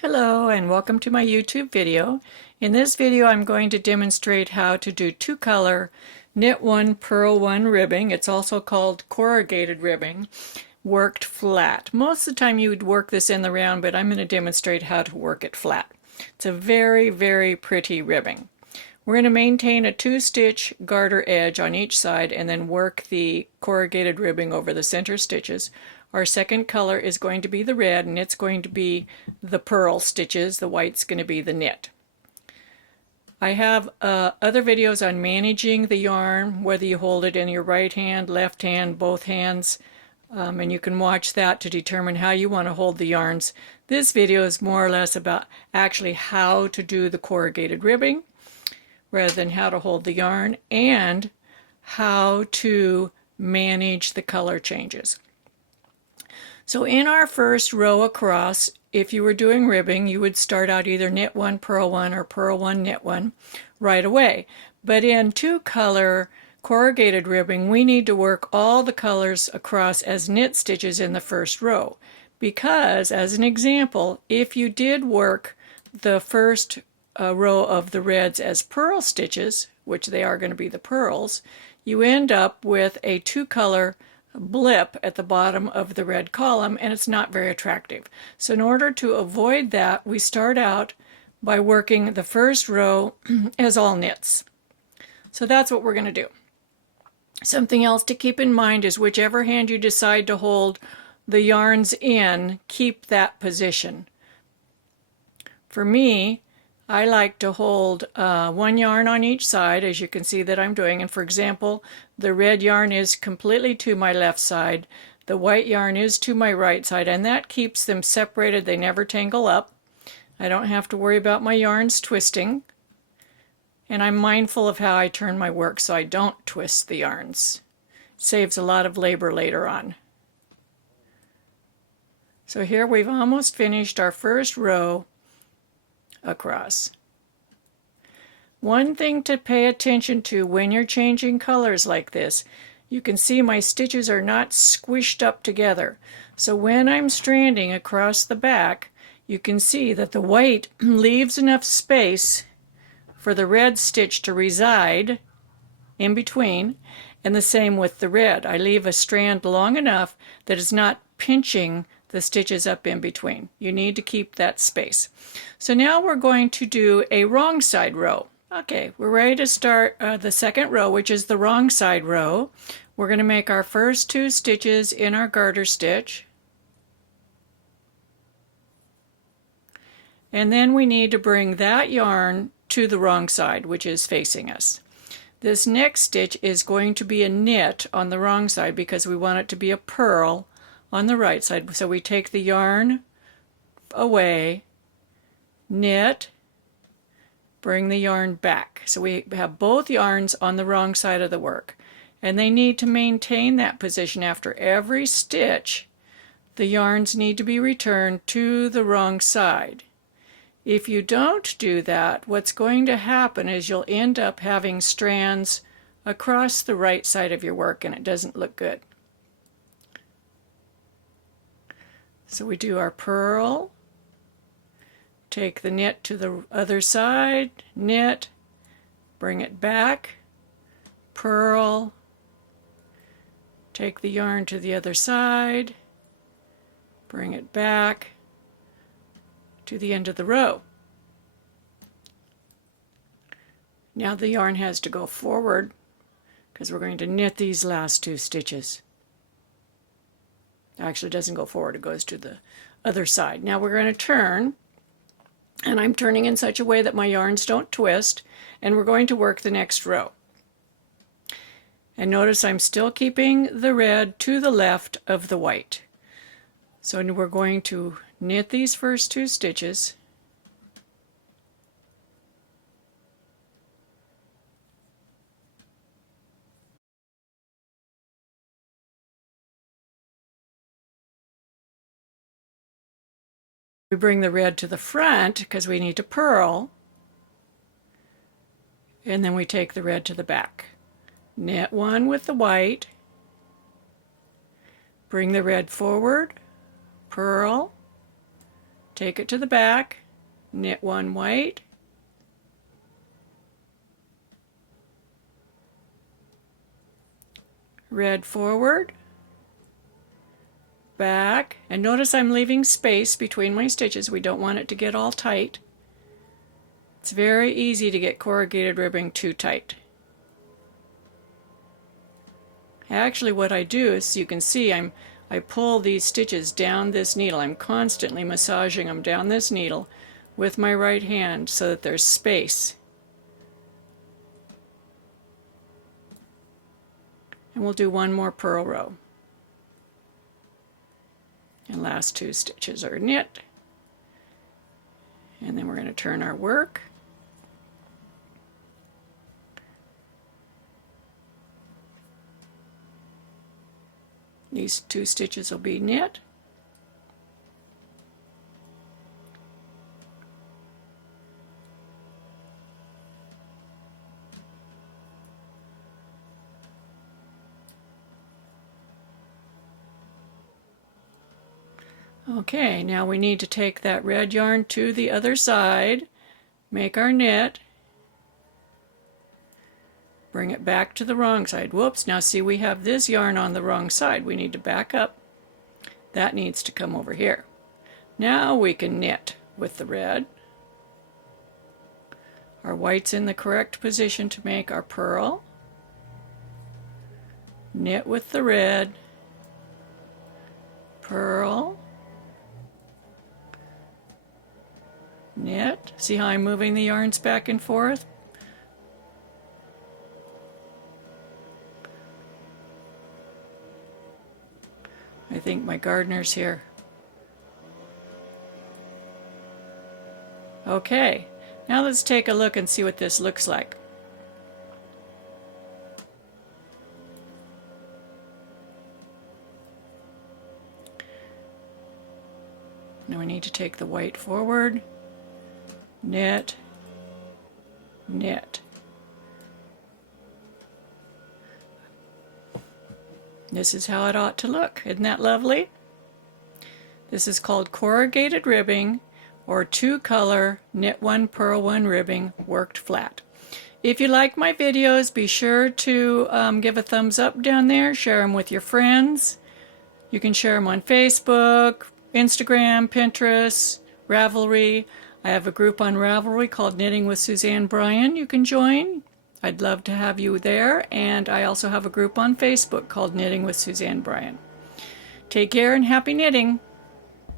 Hello and welcome to my YouTube video. In this video I'm going to demonstrate how to do two-color knit one purl one ribbing. It's also called corrugated ribbing, worked flat. Most of the time you would work this in the round, but I'm going to demonstrate how to work it flat. It's a very pretty ribbing. We're going to maintain a 2-stitch garter edge on each side and then work the corrugated ribbing over the center stitches. Our second color is going to be the red, and it's going to be the purl stitches. The white's going to be the knit. I have other videos on managing the yarn, whether you hold it in your right hand, left hand, both hands, and you can watch that to determine how you want to hold the yarns. This video is more or less about actually how to do the corrugated ribbing rather than how to hold the yarn, and how to manage the color changes. So in our first row across, if you were doing ribbing, you would start out either knit one, purl one, or purl one, knit one right away. But in two-color corrugated ribbing, we need to work all the colors across as knit stitches in the first row. Because, as an example, if you did work the first row of the reds as purl stitches, which they are going to be the purls, you end up with a two-color blip at the bottom of the red column, and it's not very attractive. So in order to avoid that, we start out by working the first row as all knits. So that's what we're going to do. Something else to keep in mind is whichever hand you decide to hold the yarns in, keep that position. For me, I like to hold one yarn on each side, as you can see that I'm doing. And for example, the red yarn is completely to my left side. The white yarn is to my right side, and that keeps them separated. They never tangle up. I don't have to worry about my yarns twisting. And I'm mindful of how I turn my work so I don't twist the yarns. It saves a lot of labor later on. So here we've almost finished our first row across. One thing to pay attention to when you're changing colors like this, you can see my stitches are not squished up together. So when I'm stranding across the back, you can see that the white leaves enough space for the red stitch to reside in between, and the same with the red. I leave a strand long enough that it's not pinching the stitches up in between. You need to keep that space. So now we're going to do a wrong side row. Okay, we're ready to start the second row, which is the wrong side row. We're going to make our first 2 stitches in our garter stitch. And then we need to bring that yarn to the wrong side, which is facing us. This next stitch is going to be a knit on the wrong side because we want it to be a purl on the right side. So we take the yarn away, knit, bring the yarn back. So we have both yarns on the wrong side of the work. And they need to maintain that position after every stitch. The yarns need to be returned to the wrong side. If you don't do that, what's going to happen is you'll end up having strands across the right side of your work, and it doesn't look good. So we do our purl, take the knit to the other side, knit, bring it back, purl, take the yarn to the other side, bring it back to the end of the row. Now the yarn has to go forward because we're going to knit these last 2 stitches. Actually, it doesn't go forward, it goes to the other side. Now we're going to turn, and I'm turning in such a way that my yarns don't twist, and we're going to work the next row. And notice I'm still keeping the red to the left of the white. So we're going to knit these first 2 stitches. We bring the red to the front because we need to purl, and then we take the red to the back. Knit one with the white, bring the red forward, purl, Take it to the back, knit one white, red forward, back, and notice I'm leaving space between my stitches. We don't want it to get all tight. It's very easy to get corrugated ribbing too tight. Actually, what I do is, you can see, I pull these stitches down this needle. I'm constantly massaging them down this needle with my right hand so that there's space. And we'll do one more purl row. And last two stitches are knit. And then we're going to turn our work. These two stitches will be knit. Okay, now we need to take that red yarn to the other side, make our knit, bring it back to the wrong side. Whoops, now see, we have this yarn on the wrong side. We need to back up. That needs to come over here. Now we can knit with the red. Our white's in the correct position to make our purl. Knit with the red, purl, knit. See how I'm moving the yarns back and forth? I think my gardener's here. Okay, now let's take a look and see what this looks like. Now we need to take the white forward, knit, knit. This is how it ought to look. Isn't that lovely? This is called corrugated ribbing, or two-color knit one, purl one ribbing worked flat. If you like my videos, be sure to give a thumbs up down there. Share them with your friends. You can share them on Facebook, Instagram, Pinterest, Ravelry. I have a group on Ravelry called Knitting with Suzanne Bryan you can join. I'd love to have you there. And I also have a group on Facebook called Knitting with Suzanne Bryan. Take care and happy knitting!